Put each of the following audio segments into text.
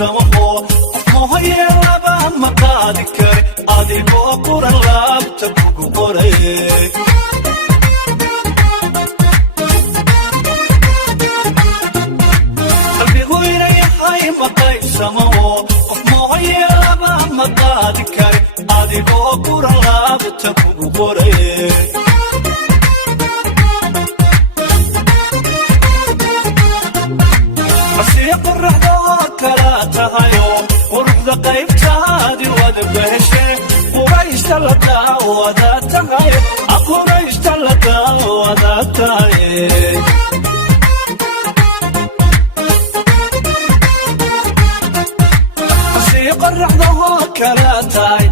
qaybsamaho mohayeelaba ma qaadi kare adigoo quran laabta kugu qoraye qalbigu inayahay ma qaybsamaho mohayeelaba ma qaadi kare adigoo quran laabta kugu qoraye qorraxda oo kala tahayo quruxda qaybtaadi wada baheshe qurayshta la daawada tahay qurayshta la daawada tahay qorraxda oo kala tahay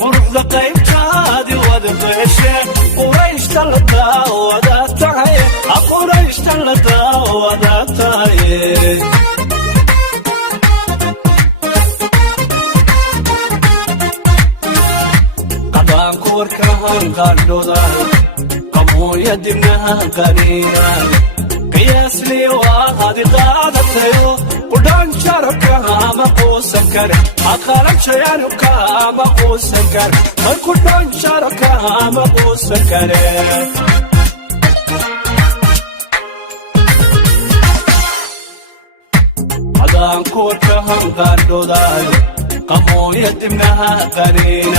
quruxda qaybtaadi wada baheshe qurayshta la daawada tahay qurayshta la daawada tahay قالوا قمو يدمناها قرينا قياس لي وهذه قادتيو قدان شاركها مقو سكر أقارن شيانكا مقو سكر قدان شاركها مقو سكر قدان كوركها قالوا قمو يدمناها قرينا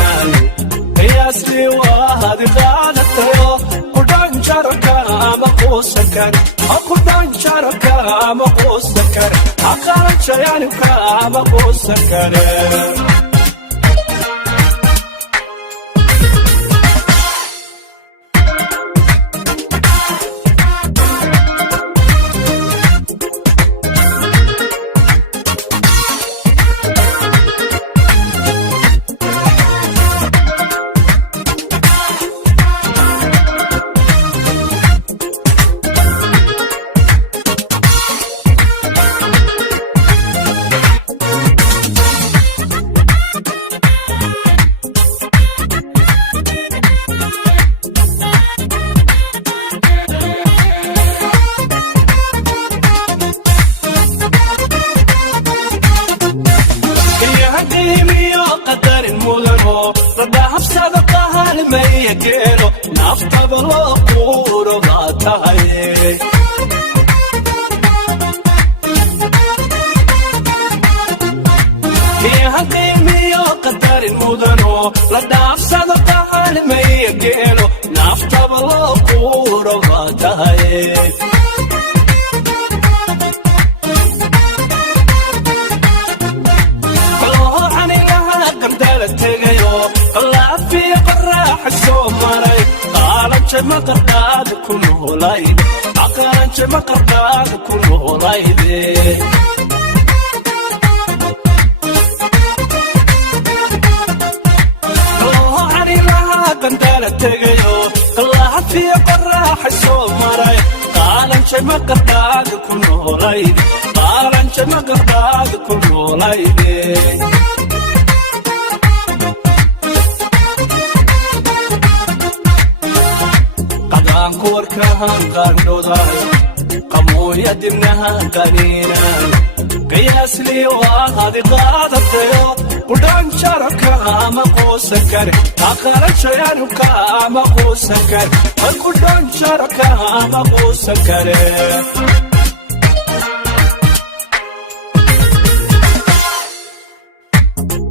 قياس لي وهذه قادتيو قدان شاركها مقو سكر قدان شاركها مقو سكر أقارن شيانكا مقو سكر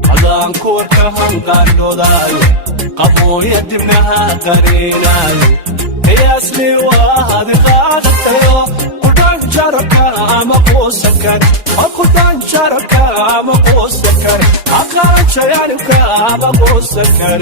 قدان كوركها قالوا قمو يدمناها قرينا قياس لي وهذه قادتيو قدان شاركها مقو سكر أقارن شيانكا مقو سكر قدان شاركها مقو سكر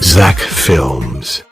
Zach Films.